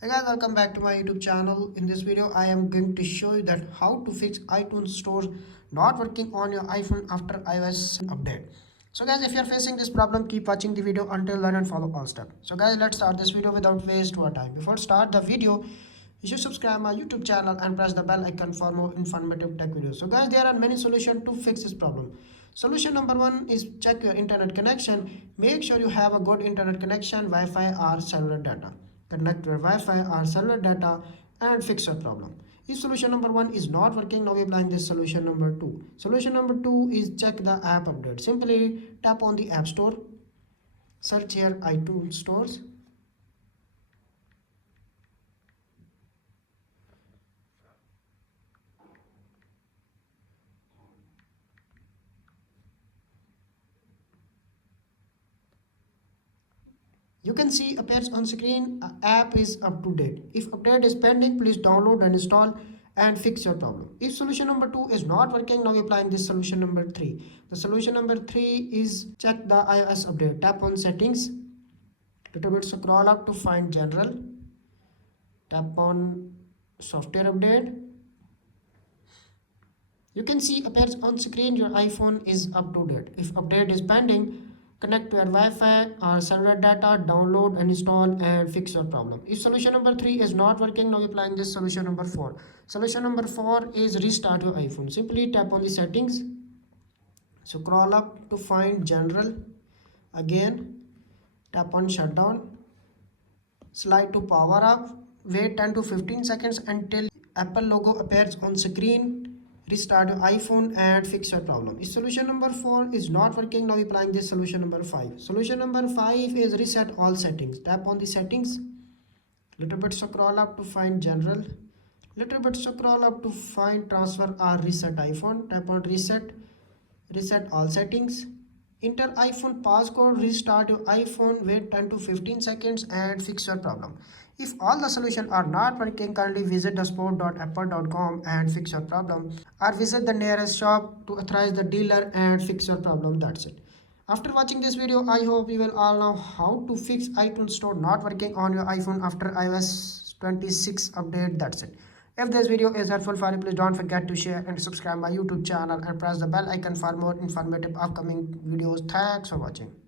Hey guys, welcome back to my YouTube channel. In this video, I am going to show you that how to fix iTunes store not working on your iPhone after iOS update. So guys, if you are facing this problem, keep watching the video until learn and follow all steps. So guys, let's start this video without waste our time. Before start the video, you should subscribe my YouTube channel and press the bell icon for more informative tech videos. So guys, there are many solutions to fix this problem. Solution number one is check your internet connection. Make sure you have a good internet connection, Wi-Fi or cellular data. Connect your Wi-Fi or cellular data and fix your problem. If solution number one is not working, now we applying this solution number two. Solution number two is check the app update. Simply tap on the App Store, search here iTunes stores. You can see appears on screen app is up to date. If update is pending, please download and install and fix your problem. If solution number two is not working, now we applying this solution number three. The solution number three is check the iOS update. Tap on settings, little bit scroll up to find general. Tap on software update. You can see appears on screen your iPhone is up to date. If update is pending, connect to your Wi-Fi or cellular data, download and install and fix your problem. If solution number three is not working, now applying this solution number four. Solution number four is restart your iPhone. Simply tap on the settings, scroll up to find general. Again, tap on shutdown, slide to power up, wait 10 to 15 seconds until Apple logo appears on screen. Restart your iPhone and fix your problem. If solution number 4 is not working, now applying this solution number 5. Solution number 5 is reset all settings. Tap on the settings, little bit scroll up to find general, little bit scroll up to find transfer or reset iPhone. Tap on reset all settings. Enter iPhone passcode, restart your iPhone, wait 10 to 15 seconds and fix your problem. If all the solutions are not working, kindly visit the support.apple.com and fix your problem, or visit the nearest shop to authorize the dealer and fix your problem. That's it. After watching this video, I hope you will all know how to fix iTunes Store not working on your iPhone after iOS 26 update. That's it. If this video is helpful for you, please don't forget to share and subscribe my YouTube channel and press the bell icon for more informative upcoming videos. Thanks for watching.